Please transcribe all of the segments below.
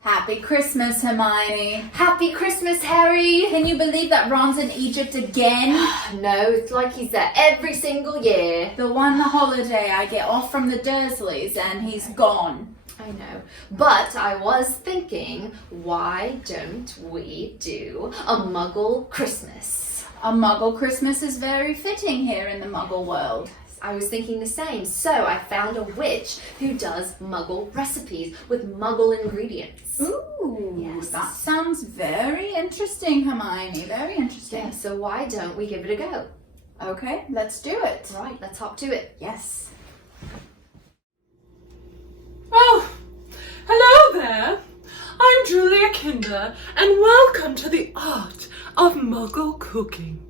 Happy Christmas, Hermione. Happy Christmas, Harry. Can you believe that Ron's in Egypt again? No, it's like he's there every single year. The one holiday I get off from the Dursleys and he's gone. I know, but I was thinking, why don't we do a Muggle Christmas? A Muggle Christmas is very fitting here in the Muggle world. I was thinking the same, so I found a witch who does Muggle recipes with Muggle ingredients. Ooh, yes. That sounds very interesting, Hermione. Very interesting. Yeah, so why don't we give it a go? Okay, let's do it. Right, let's hop to it. Yes. Oh, hello there. I'm Julia Kinder, and welcome to the art of Muggle cooking.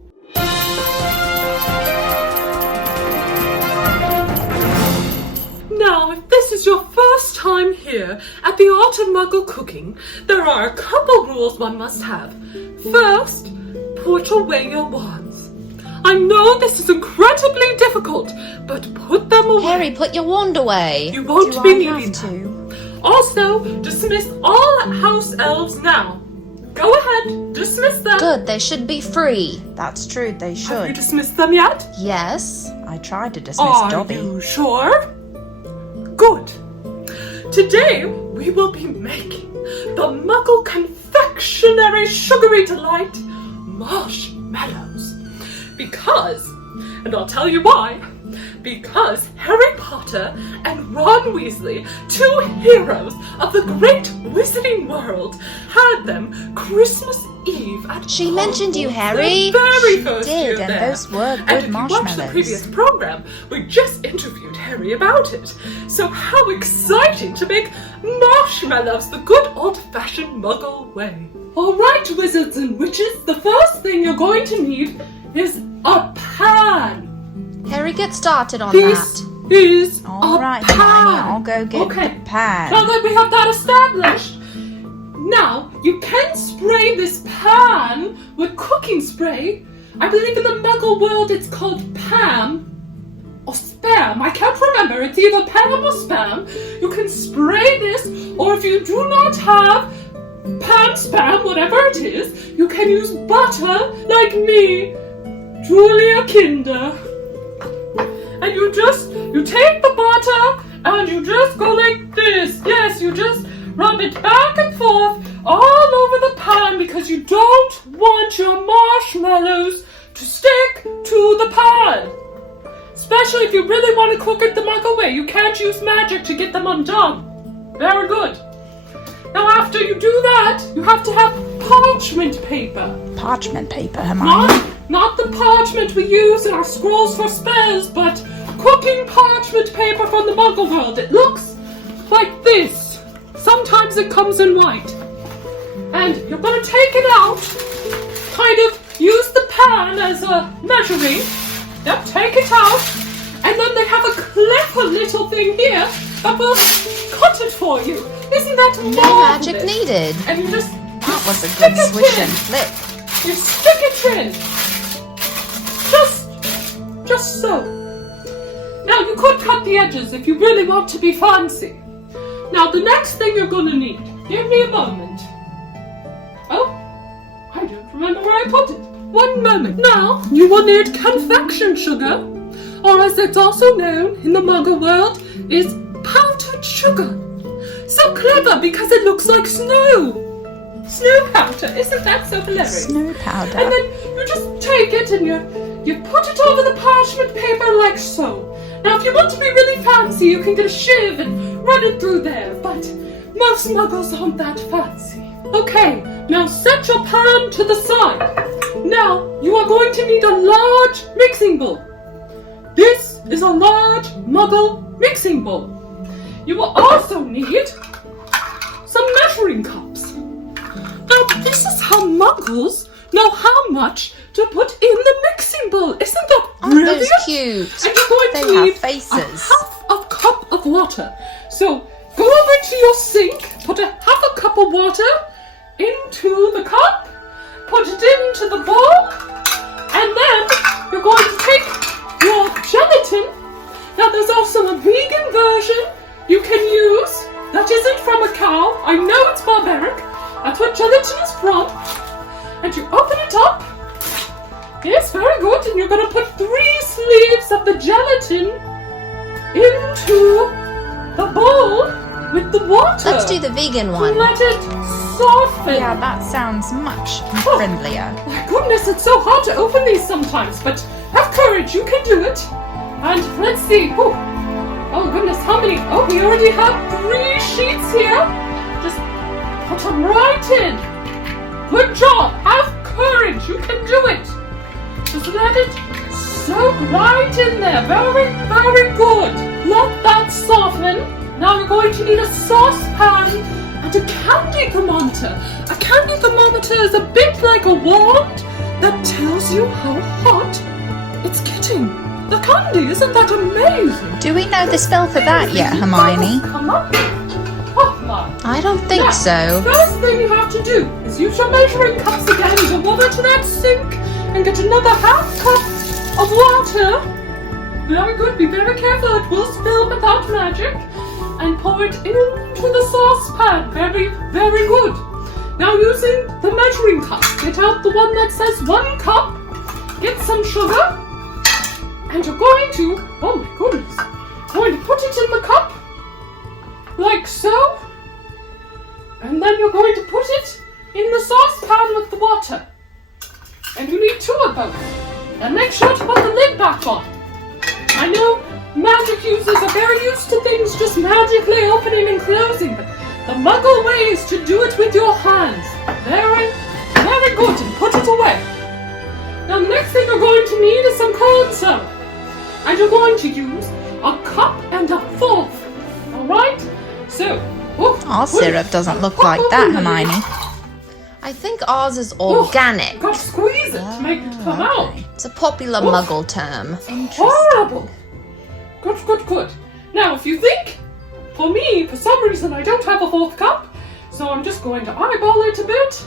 Now, if this is your first time here at the art of Muggle cooking, there are a couple rules one must have. First, put away your wands. I know this is incredibly difficult, but put them away. Harry, put your wand away. You won't Do be I needing have them. to? Also, dismiss all house elves now. Go ahead, dismiss them. Good, they should be free. That's true, they Have you should. dismissed them yet? Yes, I tried to dismiss Are Dobby. you sure? Good. Today, we will be making the Muggle confectionery sugary delight marshmallows. Because, and I'll tell you why, because Harry Potter and Ron Weasley, two heroes of the great wizarding world, had them Christmas Eve at She mentioned you, Hogwarts, Harry. the very She first did, year and there. those were And good if you watched marshmallows. the previous program, we just interviewed Harry about it. So how exciting to make marshmallows the good old-fashioned Muggle way. Alright, wizards and witches, the first thing you're going to need is a pan. Harry, get started on This that. is All a right, pan. Hermione, I'll go get Okay. the pan. Now that we have that established, now you can spray this pan with cooking spray. I believe in the Muggle world it's called Pam or Spam. I can't remember. It's either Pam or Spam. You can spray this, or if you do not have Pam, Spam, whatever it is, you can use butter like me, Julia Kinder. And you take the butter and you just go like this. Yes, you just rub it back and forth all over the pan because you don't want your marshmallows to stick to the pan. Especially if you really want to cook it the Muggle way. You can't use magic to get them undone. Very good. Now after you do that, you have to have parchment paper. Parchment paper, Hermione. Not the parchment we use in our scrolls for spells, but cooking parchment paper from the Muggle world. It looks like this. Sometimes it comes in white. And you're going to take it out, kind of use the pan as a measuring. Yep, take it out. And then they have a clever little thing here that will cut it for you. Isn't that No marvelous? magic needed. And you just That was a stick good it swish in. and flip. You stick it in. Just so. Now you could cut the edges if you really want to be fancy. Now the next thing you're gonna need, give me a moment. Oh, I don't remember where I put it. One moment. Now you will need confection sugar, or as it's also known in the Muggle world, is powdered sugar. So clever because it looks like snow. Snow powder, isn't that so hilarious? Snow powder. And then you just take it and you put it over the parchment paper like so. Now if you want to be really fancy, you can get a shiv and run it through there, but most muggles aren't that fancy. Okay, now set your pan to the side. Now you are going to need a large mixing bowl. This is a large Muggle mixing bowl. You will also need some measuring cups. Now this is how Muggles know how much to put in the mixing bowl. Isn't that Oh, brilliant? those cute. And you're going They to have need faces. a half a cup of water. So go over to your sink, put a half a cup of water into the cup, put it into the bowl, and then you're going to take your gelatin. Now there's also a vegan version you can use that isn't from a cow. now, I know it's barbaric. That's what gelatin is from. And you open it up. Yes, very good. And you're going to put 3 sleeves of the gelatin into the bowl with the water. Let's do the vegan one. Let it soften. Yeah, that sounds much friendlier. My goodness, it's so hard to open these sometimes, but have courage, you can do it. And let's see. Oh goodness, how many? Oh, we already have 3 sheets here. Just put them right in. Good job. Have courage, you can do it. Just let it soak right in there. Very, very good. Let that soften. Now you're going to need a saucepan and a candy thermometer. A candy thermometer is a bit like a wand that tells you how hot it's getting. The candy, isn't that amazing? Do we know the spell for that yet, Hermione? Come on. Oh my. I don't think so. First thing you have to do is use your measuring cups again, go over to that sink and get another half cup of water. Very good, be very careful, it will spill without magic. And pour it into the saucepan. Very, very good. Now using the measuring cup, get out the one that says 1 cup, get some sugar, and you're going to, oh my goodness, going to put it in the cup, like so, and then you're going to put it in the saucepan with the water. And you need 2 of those. And make sure to put the lid back on. I know magic users are very used to things just magically opening and closing, but the muggle way is to do it with your hands. Very, very good, and put it away. Now the next thing you're going to need is some corn syrup. And you're going to use a cup and a fourth. Alright? So, Our syrup doesn't look like that, Hermione. I think ours is organic. You've got to squeeze it to make it come out. It's a popular muggle term. Horrible. Good, good, good. Now, if you think, for me, for some reason, I don't have a 4th cup, so I'm just going to eyeball it a bit.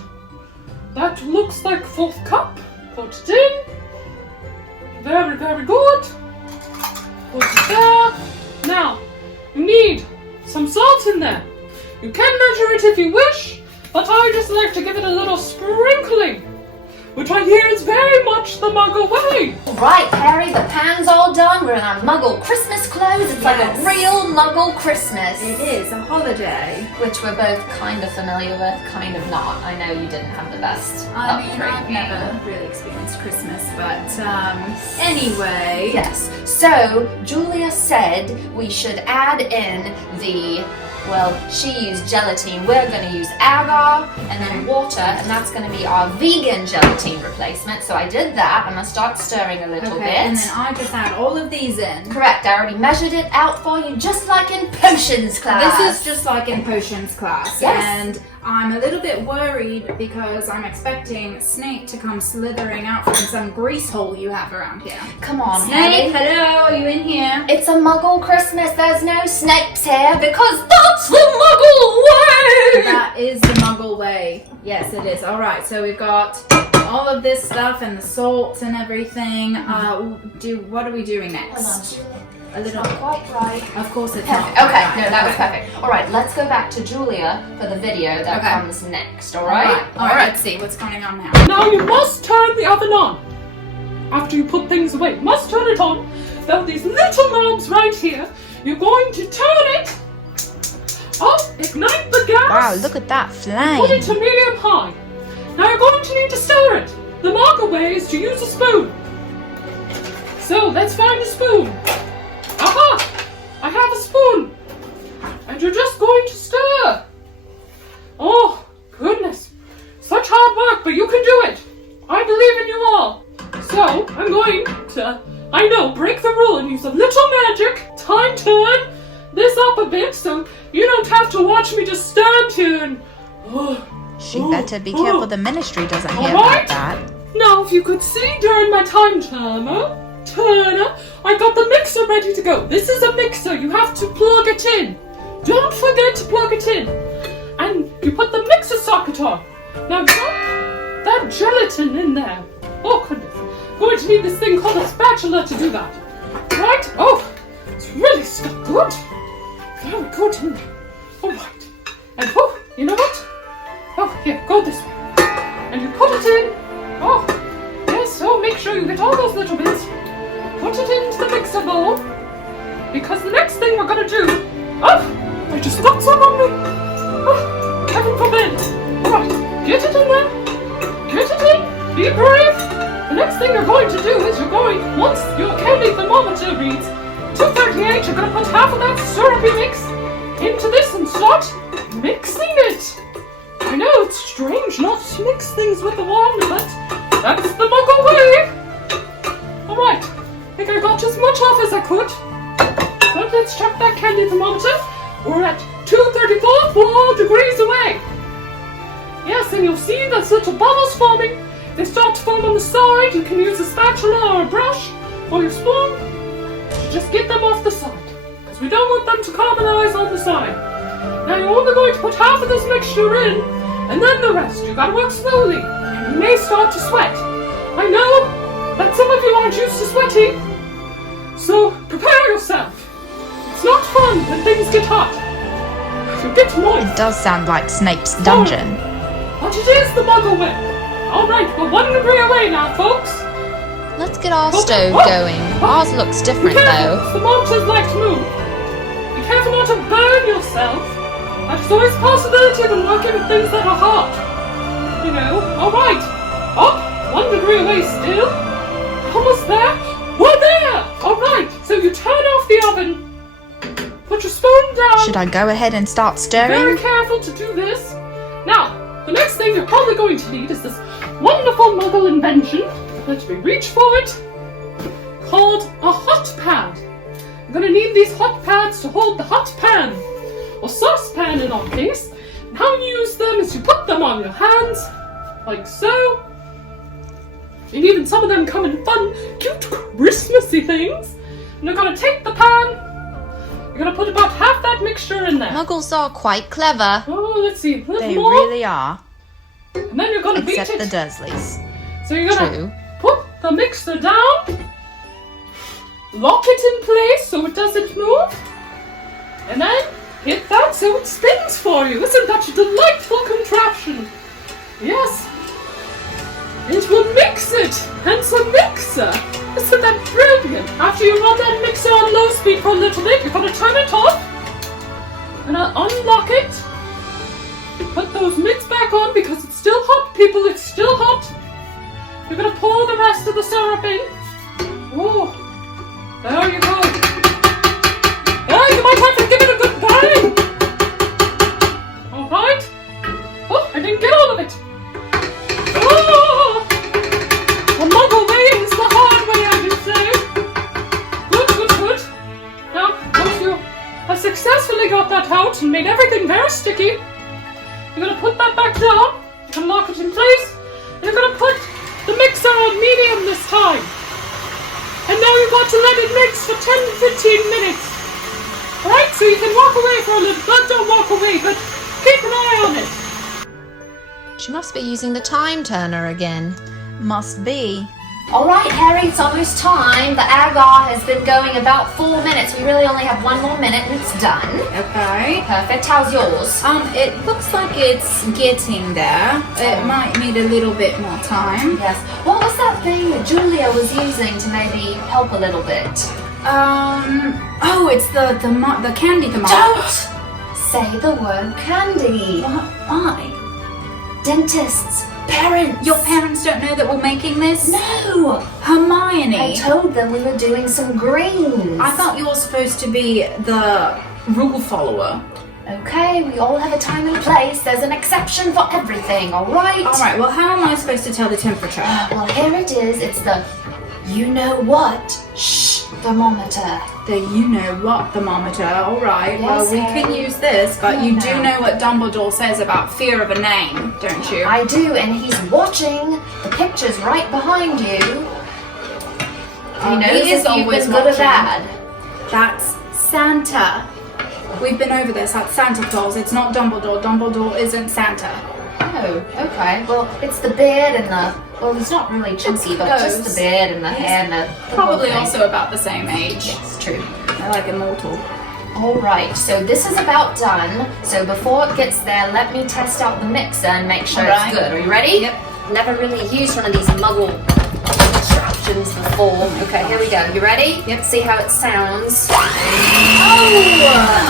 That looks like 4th cup. Put it in. Very, very good. Put it there. Now, you need some salt in there. You can measure it if you wish, but I just like to give it a little sprinkling, which I hear is very much the muggle way. Right, Harry, the pan's all done. We're in our muggle Christmas clothes. It's like a real muggle Christmas. It is a holiday. Which we're both kind of familiar with, kind of not. I know you didn't have the best I mean, I've upbringing. never really experienced Christmas, but anyway. Yes. So, Julia said we should add in the, well, she used gelatine. We're going to use agar and then water, and that's going to be our vegan gelatine replacement. So I did that. I'm going to start stirring a little bit. And then I just add all of these in. Correct. I already measured it out for you, just like in potions class. This is just like in potions class. Yes. And I'm a little bit worried because I'm expecting Snape to come slithering out from some grease hole you have around here. Come on, Snape, Harry. hello, are you in here? It's a muggle Christmas. There's no Snapes here because that's the muggle way! That is the muggle way. Yes, it is. Alright, so we've got all of this stuff and the salt and everything. What are we doing next? A little. Not quite right. Of course it's Perfect. not. Okay, no, that was perfect. Alright, let's go back to Julia for the video that comes next, alright? Alright, let's see what's going on now. Now you must turn the oven on. After you put things away, you must turn it on. There are these little knobs right here. You're going to turn it. Oh, ignite the gas. Wow, look at that Put it flame. to medium high. Now you're going to need to stir it. The muggle way is to use a spoon. So let's find a spoon. Aha! I have a spoon. And you're just going to stir. Oh, goodness. Such hard work, but you can do it. I believe in you all. So I'm going to, break the rule and use a little magic. Time turn this up a bit so you don't have to watch me just stand here and... She better be careful the ministry doesn't hear Alright. about that. Now, if you could see during my time turner, I got the mixer ready to go. This is a mixer. You have to plug it in. Don't forget to plug it in. And you put the mixer socket on. Now, drop that gelatin in there. Oh, goodness. Going to need this thing called a spatula to do that. Right? Oh, it's really stuck good. Very good. All right. And here, go this way. And you put it in. Oh, yes, so make sure you get all those little bits. Put it into the mixer bowl. Because the next thing we're gonna do... Oh, I just got some on me. Oh, heaven forbid. Alright, get it in there. Get it in. Be brave. The next thing you're going to do is once your candy thermometer reads 238, you're going to put half of that syrupy mix into this and start mixing it. I know it's strange not to mix things with the wand, but that's the Muggle way. Alright, I think I got as much off as I could. But let's check that candy thermometer. We're at 234, 4 degrees away. Yes, and you'll see those little bubbles forming. They start to form on the side. You can use a spatula or a brush or your spoon to just get them off the side, because we don't want them to caramelize on the side. Now you're only going to put half of this mixture in, and then the rest. You gotta work slowly. You may start to sweat. I know that some of you aren't used to sweating, so prepare yourself. It's not fun when things get hot. You get moist. It does sound like Snape's dungeon. But it is the Muggle way. Alright, we're 1 degree away now, folks. Let's get our stove going. Ours looks different though. The monsters like to move. Be careful not to burn yourself. That's always a possibility when working with things that are hot. You know, alright. Up, 1 degree away still. Almost there. We're there! Alright, so you turn off the oven. Put your spoon down. Should I go ahead and start stirring? Very careful to do this. Now, the next thing you're probably going to need is this wonderful Muggle invention. Let me reach for it. Called a hot pad. You're going to need these hot pads to hold the hot pan, or saucepan in our case. And how you use them is you put them on your hands, like so. And even some of them come in fun, cute, Christmassy things. And you're going to take the pan. You're going to put about half that mixture in there. Muggles are quite clever. Oh, let's see. A little They more. really are. And then you're going to beat Except it. the Dursleys. So you're going to True. put the mixer down, lock it in place so it doesn't move, and then hit that so it spins for you. Isn't that a delightful contraption? Yes. It will mix it, hence a mixer. Isn't that brilliant? After you run that mixer on low speed for a little bit, you're going to turn it off, and unlock it. Put those mitts back on because it's still hot, people. It's still hot. You're going to pour the rest of the syrup in. Oh, there you go. Yeah, you might have to give it a good bang. Alright. Oh, I didn't get all of it. Oh, the Muggle way is the hard way, I can say. Good, good, good. Now, once you have successfully got that out and made everything very sticky, you're going to put that back down. You're going to lock it in place. And you're going to put the mixer on medium this time. And now you've got to let it mix for 10 to 15 minutes. Alright, so you can walk away for a little bit. Don't walk away, but keep an eye on it. She must be using the time turner again. Must be. Alright, Harry, it's almost time. The agar has been going about 4 minutes. We really only have 1 more minute and it's done. Okay. Perfect. How's yours? It looks like it's getting there. It might need a little bit more time. Yes. What was that thing that Julia was using to maybe help a little bit? Oh, it's the candy thermometer. Don't say the word candy. Why? Dentists. Parents. Your parents don't know that we're making this? No. Hermione. I told them we were doing some greens. I thought you were supposed to be the rule follower. Okay, we all have a time and place. There's an exception for everything, alright? Alright, well how am I supposed to tell the temperature? Well, here it is. It's the you-know-what thermometer. The you-know-what thermometer. Alright, Yes, well we Harry. can use this, but you do No. know what Dumbledore says about fear of a name, don't you? I do, and he's watching. The picture's right behind you. He knows he is if you've always been good or watching. bad. That's Santa. We've been over this. That's Santa Claus. It's not Dumbledore. Dumbledore isn't Santa. Oh, okay. Well, it's the beard and the... Well, he's not really chunky, but just close. the beard and the hair and the Probably whole thing. also about the same age. Yes, true. I like immortal. Alright, so this is about done. So before it gets there, let me test out the mixer and make sure it's good. Are you ready? Yep. Never really used one of these muggle contraptions before. Okay, here we go. You ready? Yep. See how it sounds.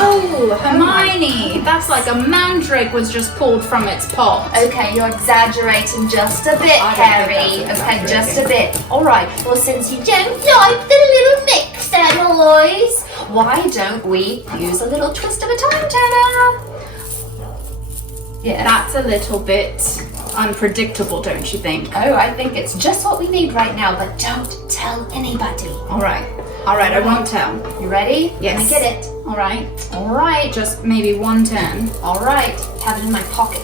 Oh, Hermione, that's like a mandrake was just pulled from its pot. Okay, you're exaggerating just a bit, I don't Harry. think that's Okay, just a exaggerating. bit. Alright, well since you don't like the little mixer noise, why don't we use a little twist of a time turner? Yeah. That's a little bit unpredictable, don't you think? Oh, I think it's just what we need right now, but don't tell anybody. All right, I won't tell. You ready? Yes. I get it. All right, Alright. just maybe one turn. Alright. Have it in my pocket.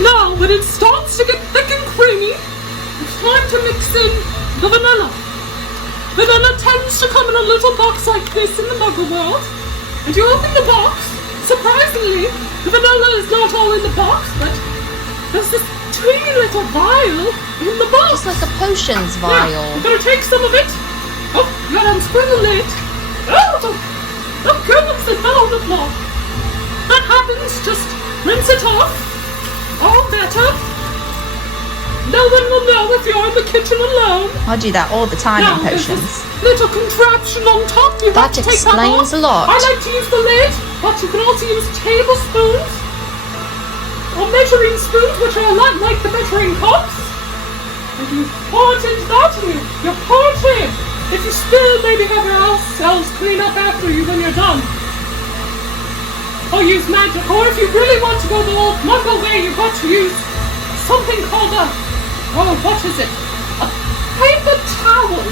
Now, when it starts to get thick and creamy, it's time to mix in the vanilla. Vanilla tends to come in a little box like this in the Muggle world. And you open the box, surprisingly, the vanilla is not all in the box, but there's this teeny little vial in the box. Just like a potions vial. Yeah, I'm gonna take some of it. Oh, you gotta unscrew the lid. Oh goodness, it fell on the floor. That happens, just rinse it off. All better. No one will know if you're in the kitchen alone. I do that all the time Now, in there's potions. this little contraption on top. You have That to take explains that a lot. off. I like to use the lid, but you can also use tablespoons or measuring spoons, which are a lot like the measuring cups. And you pour it into that, and you pour it in. If you spill, maybe have your else clean up after you when you're done. Or use magic, or if you really want to go the old Muggle way, you've got to use something called a paper towel.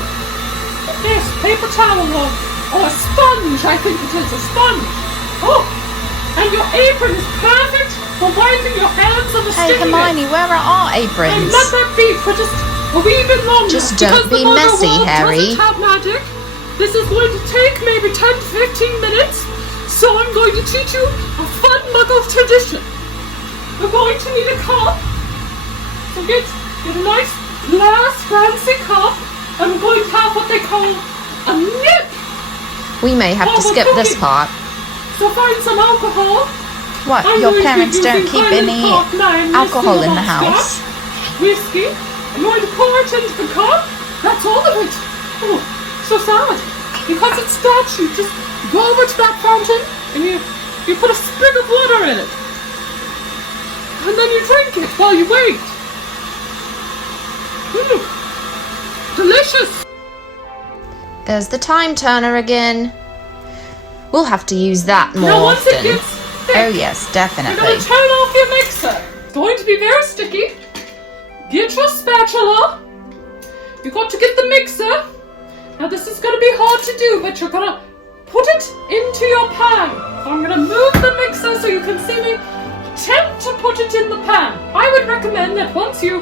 Yes, paper towel or a sponge, I think it is, a sponge. Oh, and your apron is perfect for wiping your hands on the Hey stickiness. Hermione, where are our And aprons? let that be for just a wee bit longer. Just don't because be the Muggle messy, world Harry. doesn't have magic. This is going to take maybe 10 to 15 minutes. So I'm going to teach you a fun Muggle tradition. We're going to need a cup. So get a nice glass fancy cup. And we're going to have what they call a nip. We may have to Oh, we're skip this cooking. part. So find some alcohol. What, I'm your going to be parents don't using keep Highland any Park 9 alcohol whiskey in the or house? Scotch, whiskey. I'm going to pour it into the cup. That's all of it. Oh, so sad. Because it's Scotch, you just go over to that fountain and you put a sprig of water in it. And then you drink it while you wait. Delicious. There's the time turner again. We'll have to use that more Now once it often. gets thick, Oh yes, you're definitely. going to turn off your mixer. It's going to be very sticky. Get your spatula. You've got to get the mixer. Now this is going to be hard to do, but you're going to put it into your pan. So I'm going to move the mixer so you can see me attempt to put it in the pan. I would recommend that once you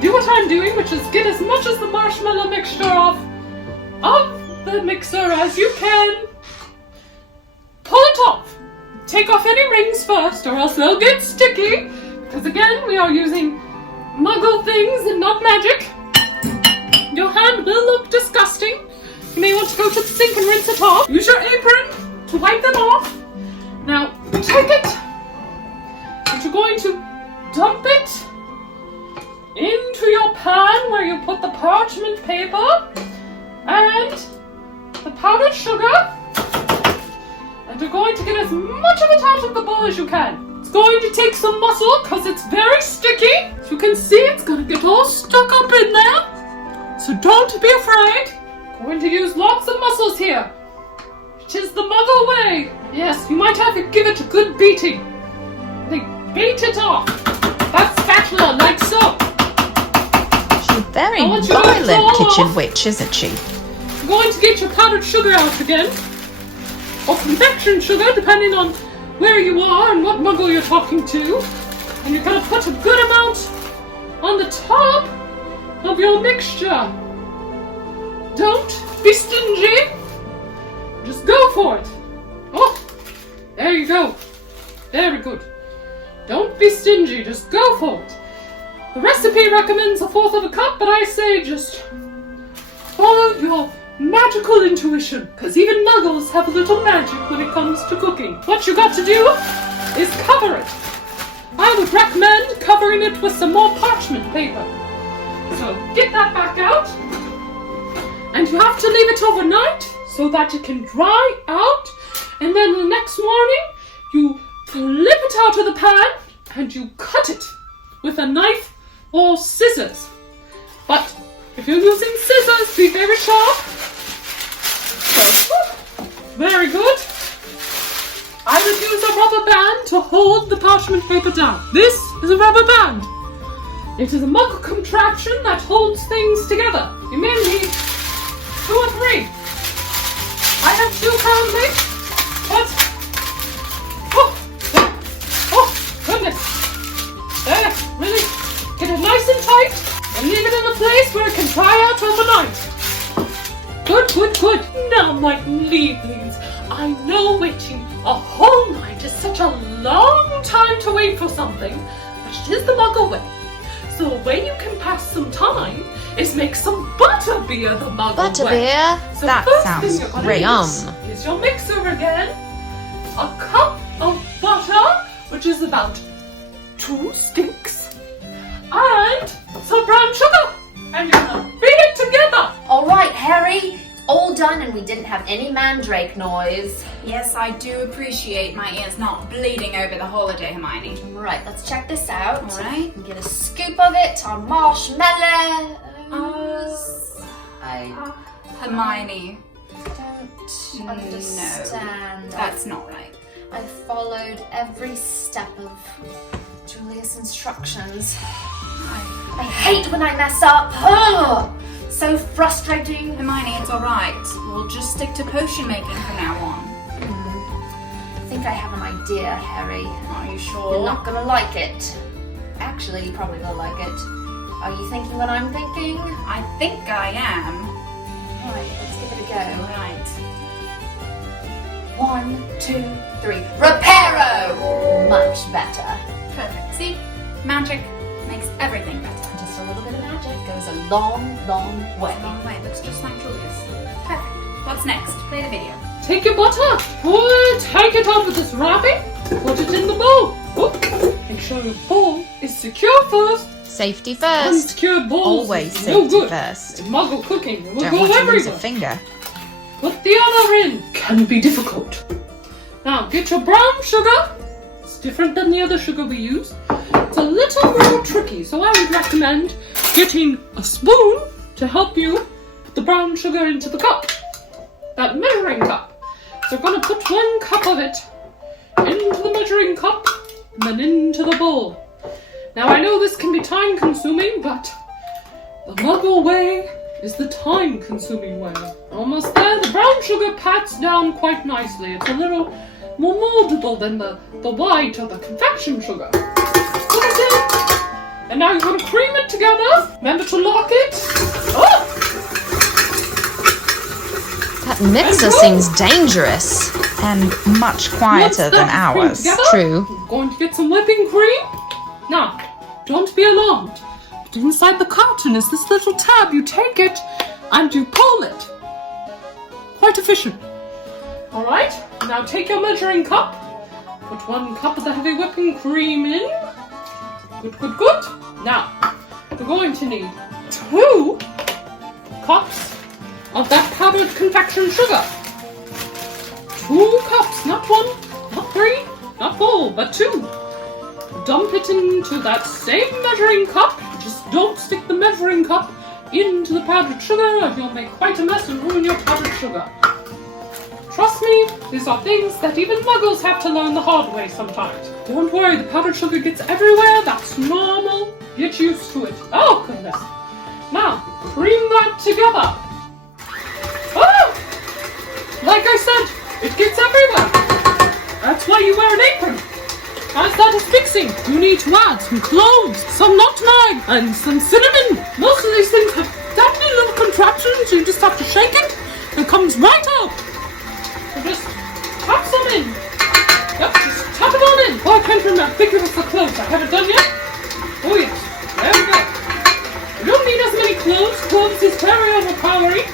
do what I'm doing, which is get as much of the marshmallow mixture off of the mixer as you can, pull it off. Take off any rings first or else they'll get sticky, because again we are using Muggle things and not magic. Your hand will look disgusting. You may want to go to the sink and rinse it off. Use your apron to wipe them off. Now take it and you're going to dump it into your pan where you put the parchment paper and the powdered sugar. And you're going to get as much of it out of the bowl as you can. It's going to take some muscle because it's very sticky. As you can see, it's going to get all stuck up in there. So don't be afraid. I'm going to use lots of muscles here. It is the Muggle way. Yes, you might have to give it a good beating. They beat it off. That spatula, like so. She's a very I want you to violent draw kitchen off. witch, isn't she? You're going to get your powdered sugar out again. Or confection sugar, depending on where you are and what muggle you're talking to. And you're gonna put a good amount on the top of your mixture. Don't be stingy. Just go for it. Oh, there you go. Very good. Don't be stingy, just go for it. The recipe recommends 1/4 of a cup, but I say just follow your magical intuition, because even muggles have a little magic when it comes to cooking. What you got to do is cover it. I would recommend covering it with some more parchment paper. So get that back out, and you have to leave it overnight so that it can dry out, and then the next morning you flip it out of the pan and you cut it with a knife or scissors. But if you're using scissors, be very sharp. So, very good. I would use a rubber band to hold the parchment paper down. This is a rubber band. It is a muggle contraption that holds things together. You may need 2 or 3. I have 2 currently, but oh goodness. There, really get it nice and tight and leave it in a place where it can dry out overnight. Good. Now, my leavings, I know waiting a whole night is such a long time to wait for something, but it is the muggle way. So a way you can pass some time is make some butterbeer the muggle way. Butterbeer? So That first sounds thing you're gonna great. use is your mixer again, a cup of butter, which is about 2 sticks, and some brown sugar, and you're gonna beat it together. All right, Harry, it's all done and we didn't have any mandrake noise. Yes, I do appreciate my ears not bleeding over the holiday, Hermione. All right, let's check this out. All right. And get a scoop of it on marshmallows. Hermione, don't understand. that's not right. I followed every step of Julia's instructions. I hate when I mess up. Oh, so frustrating. Hermione, it's all right. We'll just stick to potion making from now on. I think I have an idea, Harry. Are you You're sure? not gonna like it. Actually, you probably will like it. Are you thinking what I'm thinking? I think I am. Alright, let's give it a go. All right. 1, 2, 3. Reparo! Much better. Perfect. See? Magic makes everything better. Just a little bit of magic goes a long, long way. Long way. Looks just like Julius. Perfect. What's next? Play the video. Take your butter, take it out of this wrapping, put it in the bowl. Make sure your bowl is secure first. Safety first. Unsecured bowls Always is no safety good. first. In Muggle cooking, it will Don't go want to lose a everywhere. finger. Put the other in. Can be difficult. Now get your brown sugar. It's different than the other sugar we use. It's a little more tricky, so I would recommend getting a spoon to help you put the brown sugar into the cup. That measuring cup. So we're going to put 1 cup of it into the measuring cup and then into the bowl. Now I know this can be time consuming, but the Muggle way is the time consuming way. Almost there, the brown sugar pats down quite nicely. It's a little more moldable than the white or the confection sugar. Put it in, and now you're going to cream it together. Remember to lock it. Oh! That mixer seems dangerous and much quieter than ours. True. We're going to get some whipping cream. Now, don't be alarmed. But inside the carton is this little tab. You take it and you pull it. Quite efficient. Alright, now take your measuring cup. Put 1 cup of the heavy whipping cream in. Good. Now, we're going to need 2 cups of that powdered confection sugar. 2 cups, not 1, not 3, not 4, but 2. Dump it into that same measuring cup. Just don't stick the measuring cup into the powdered sugar, or you'll make quite a mess and ruin your powdered sugar. Trust me, these are things that even muggles have to learn the hard way sometimes. Don't worry, the powdered sugar gets everywhere. That's normal. Get used to it. Oh, goodness. Now, cream that together. Oh! Like I said, it gets everywhere. That's why you wear an apron. As that is mixing, you need to add some cloves, some nutmeg, and some cinnamon. Most of these things have tiny little contraptions. You just have to shake it, and it comes right up. So just tap some in. Yep, just tap it on in. Oh, I can't remember. I think it was the cloves. I haven't done yet. Oh yes, there we go. You don't need as many cloves. Cloves is very overpowering.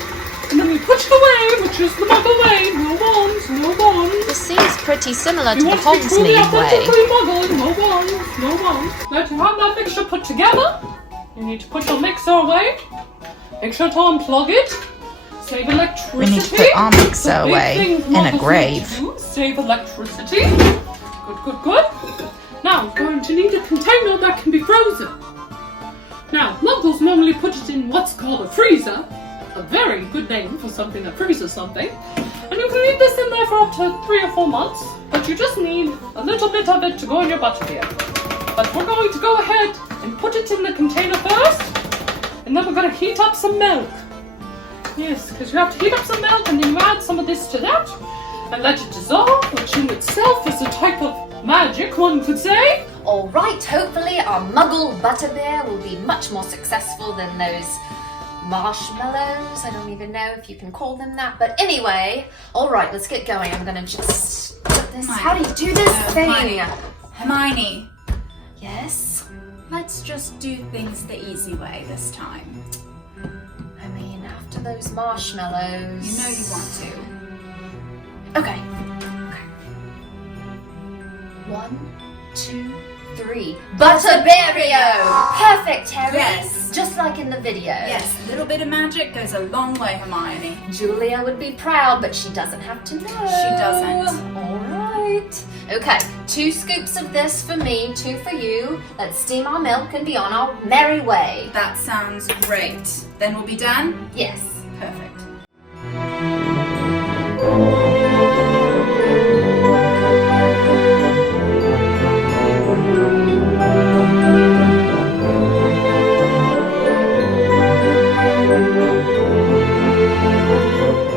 And then we put it away, which is the muggle way. No wands, no wands. This seems pretty similar to You the want to be Hogsmeade truly way. authentically muggle. No wands, no wands. Now to have that mixture put together, you need to put your mixer away. Make sure to unplug it. Save electricity. We need to put our mixer The big away thing in a muggles grave. need to do, save electricity. Good, good, good. Now, we're going to need a container that can be frozen. Now, muggles normally put it in what's called a freezer. A very good name for something that freezes something. And you can leave this in there for up to 3 or 4 months. But you just need a little bit of it to go in your butterbeer. But we're going to go ahead and put it in the container first. And then we're going to heat up some milk. Yes, because you have to heat up some milk and then you add some of this to that. And let it dissolve, which in itself is a type of magic, one could say. Alright, hopefully our muggle butterbeer will be much more successful than those marshmallows. I don't even know if you can call them that. But anyway, alright, let's get going. I'm gonna just put this. How do you do this thing? Hermione, Yes? let's just do things the easy way this time. I mean, after those marshmallows. You know you want to. Okay. 1, 2, 3. Butterbeerio! Perfect, Harry. Yes. Just like in the video. Yes, a little bit of magic goes a long way, Hermione. Julia would be proud, but she doesn't have to know. She doesn't. Alright. Okay, 2 scoops of this for me, 2 for you. Let's steam our milk and be on our merry way. That sounds great. Then we'll be done? Yes. Perfect.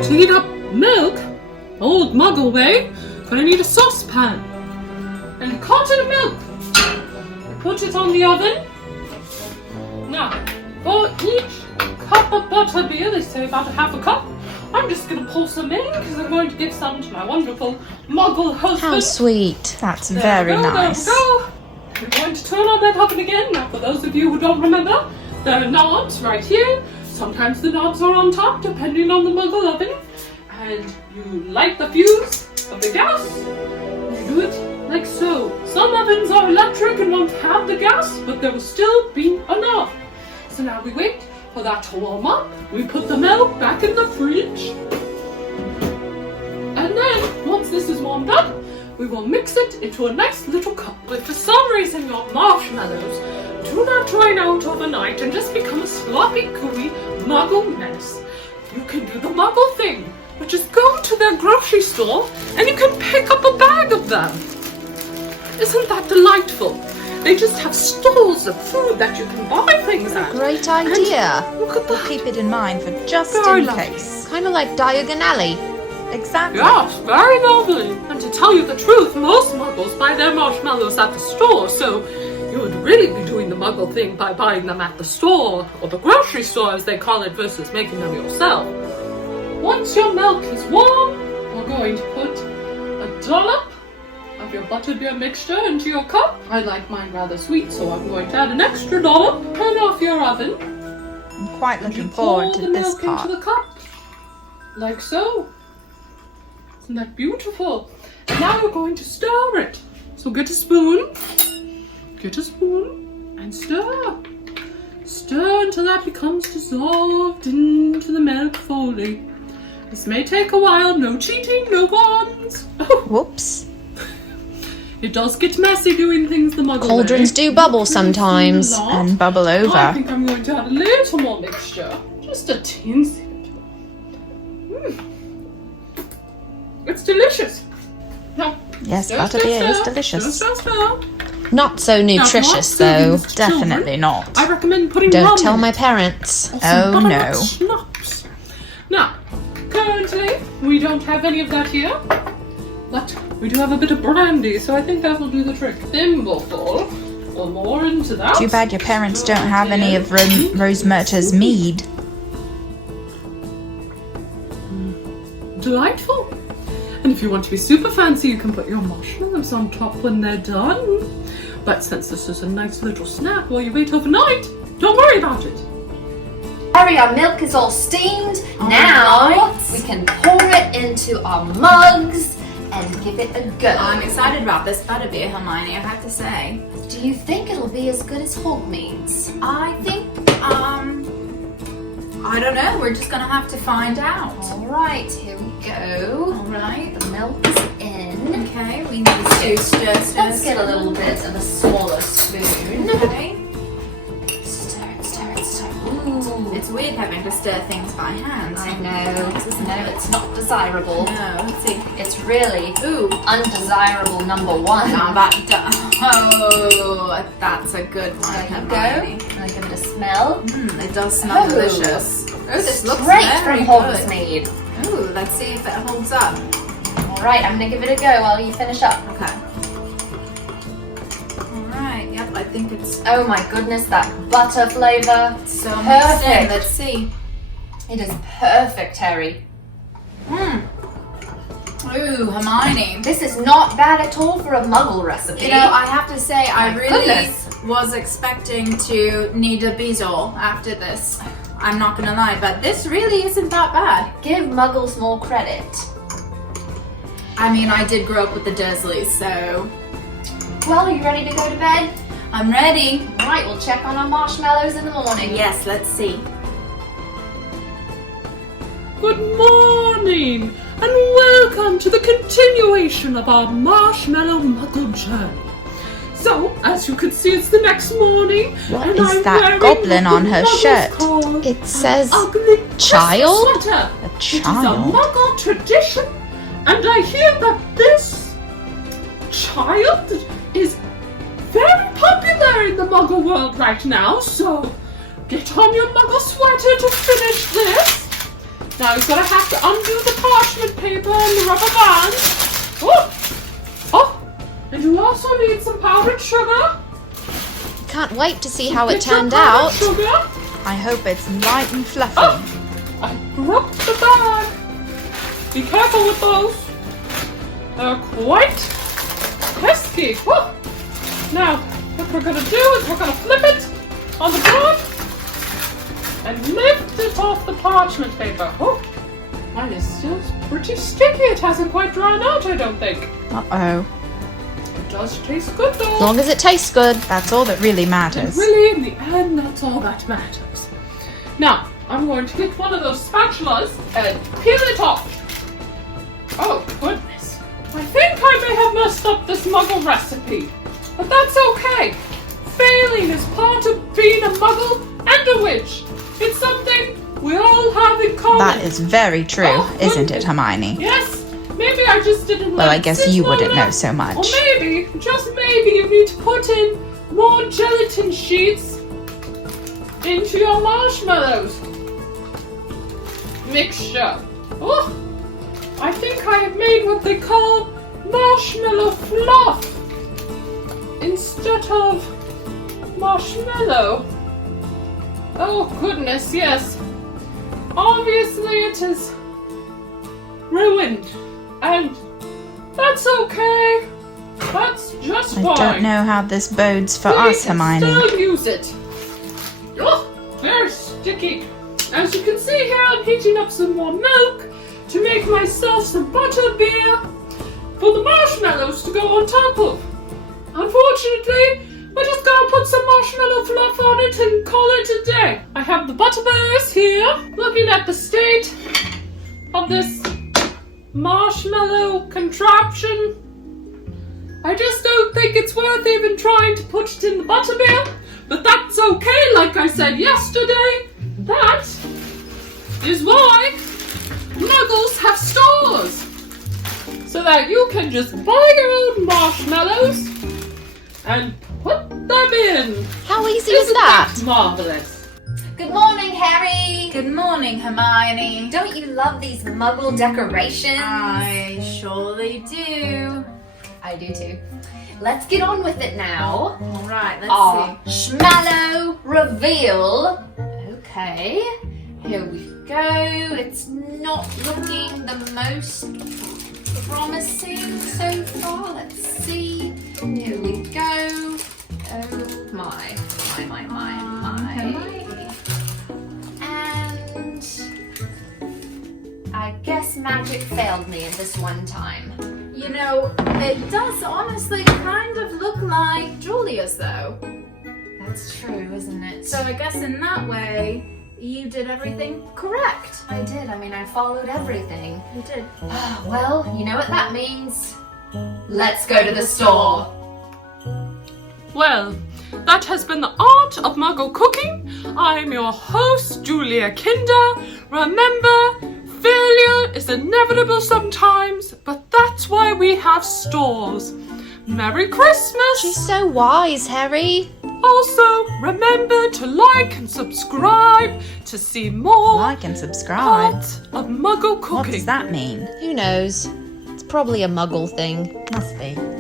To heat up milk, old muggle way, gonna need a saucepan and a carton of milk. Put it on the oven. Now, for each cup of butterbeer, they say about a half a cup, I'm just gonna pour some in because I'm going to give some to my wonderful muggle husband. How sweet. That's There very we go, nice. There we go. We're going to turn on that oven again. Now, for those of you who don't remember, there are knobs right here. Sometimes the knobs are on top, depending on the muggle oven. And you light the fuse of the gas. You do it like so. Some ovens are electric and won't have the gas, but there will still be enough. So now we wait for that to warm up. We put the milk back in the fridge. And then, once this is warmed up, we will mix it into a nice little cup. If for some reason your marshmallows do not drain out overnight and just become a sloppy, gooey muggle mess, you can do the muggle thing, which is go to their grocery store and you can pick up a bag of them. Isn't that delightful? They just have stores of food that you can buy things at. Great idea. And look at We'll that. keep it in mind for just Very in lovely. case. Kind of like Diagon Alley. Exactly. Yes, very lovely. And to tell you the truth, most muggles buy their marshmallows at the store, so you would really be doing the muggle thing by buying them at the store, or the grocery store as they call it, versus making them yourself. Once your milk is warm, we're going to put a dollop of your butterbeer mixture into your cup. I like mine rather sweet, so I'm going to add an extra dollop. Turn off your oven. I'm quite And you looking forward pour to the this milk part. into the cup, like so. Isn't that beautiful? And now we're going to stir it. So get a spoon, and stir. Stir until that becomes dissolved into the milk fully. This may take a while, no cheating, no wands. Oh, Whoops. it does get messy doing things the muggle Cauldrons way. do bubble Please do sometimes not. and bubble I over. think I'm going to add a little more mixture. Just a teensy bit. It's delicious. Now, Yes, stir, butterbeer stir, is stir, delicious. stir, stir, stir. Not so nutritious though. serving this to children, Definitely not. I recommend putting Don't rum tell in my it, parents. or some Oh butternut no. schnapps. Now, currently we don't have any of that here. But we do have a bit of brandy, so I think that will do the trick. Thimbleful. Or more into that. Too bad your parents don't have any of Rose Murta's mead. Delightful. And if you want to be super fancy, you can put your marshmallows on top when they're done. But since this is a nice little snack while you wait overnight, don't worry about it. Harry, our milk is all steamed. Now right. we can pour it into our mugs and give it a go. I'm excited about this Butterbeer, Hermione, I have to say. Do you think it'll be as good as Homemade's? I think, I don't know. We're just gonna have to find out. All right, here we go. All right. The milk is in. Okay, we need to stir. Let's get a little bit of a smaller spoon. Okay. Stir. Ooh. It's weird having to stir things by hand. I know. No, it's not desirable. No, let's see. It's really Ooh. undesirable number one. Now that's a good one. There you go. Hermione. And I give it a smell. It does smell Oh. delicious. Oh, this looks Great very from good. Homemade. Ooh, let's see if it holds up. All right, I'm gonna give it a go while you finish up. Okay. All right. Yep, I think it's Oh my goodness, that butter flavor. so mixed in. Perfect. Let's see. It is perfect, Harry. Ooh, Hermione. This is not bad at all for a muggle recipe. You know, I have to say, I My really goodness. was expecting to need a Beazle after this. I'm not gonna lie, but this really isn't that bad. Give muggles more credit. I mean, I did grow up with the Dursleys, so Well, are you ready to go to bed? I'm ready. All right, we'll check on our marshmallows in the morning. Yes, let's see. Good morning, and welcome to the continuation of our Marshmallow Muggle journey. So, as you can see, it's the next morning. What and is I'm that wearing goblin what on the her Muggles shirt? call It says ugly Christmas child? sweater. A It is a child? Muggle tradition, and I hear that this child is very popular in the Muggle world right now, so get on your Muggle sweater to finish this. Now you're gonna have to undo the parchment paper and the rubber band. Oh, and you also need some powdered sugar. Can't wait to see how it Get your turned powdered out. Sugar. I hope it's light and fluffy. Oh, I broke the bag. Be careful with those. They're quite pesky. Whoa. Now, what we're gonna do is we're gonna flip it on the board and lift it off the parchment paper. Oh, mine is still pretty sticky. It hasn't quite drawn out, I don't think. Uh-oh. It does taste good though. As long as it tastes good, that's all that really And matters. really, in the end, that's all that matters. Now, I'm going to get one of those spatulas and peel it off. Oh, goodness. I think I may have messed up this Muggle recipe. But that's okay. Failing is part of being a Muggle and a witch. It's something we all have in common. That is very true, Oh, isn't it, goodness. Hermione? Yes, maybe I just didn't Well, let I it guess sit you long wouldn't know enough. so Or much. maybe, just maybe, you need to put in more gelatin sheets into your marshmallows mixture. Oh, I think I have made what they call marshmallow fluff instead of marshmallow. Oh goodness, yes. Obviously it is ruined, and that's okay. That's just I fine. don't know how this bodes for We us, can Hermione. still use it. Oh, very sticky. As you can see here, I'm heating up some more milk to make myself some butterbeer for the marshmallows to go on top of. Unfortunately, we're just gonna put some marshmallow fluff on it and call it a day. I have the butterbeers here, looking at the state of this marshmallow contraption. I just don't think it's worth even trying to put it in the butterbeer, but that's okay, like I said yesterday. That is why Muggles have stores, so that you can just buy your own marshmallows and put them in. How easy is Isn't that? marvelous? Good morning, Harry. Good morning, Hermione. Don't you love these muggle decorations? I surely do. I do too. Let's get on with it now. All right, let's Our see. Schmallow reveal. Okay, here we go. It's not looking the most promising so far. Let's see. Here we go. Oh my. And I guess magic failed me at this one time. You know, it does honestly kind of look like Julia's though. That's true, isn't it? So I guess in that way, you did everything correct. I did. I mean, I followed everything. You did. Well, you know what that means. Let's go to the store. Well, that has been the Art of Muggle Cooking. I'm your host, Julia Kinder. Remember, failure is inevitable sometimes, but that's why we have stores. Merry Christmas! She's so wise, Harry. Also, remember to like and subscribe to see more Like and subscribe. Art of Muggle Cooking. What does that mean? Who knows? It's probably a muggle thing. Must be.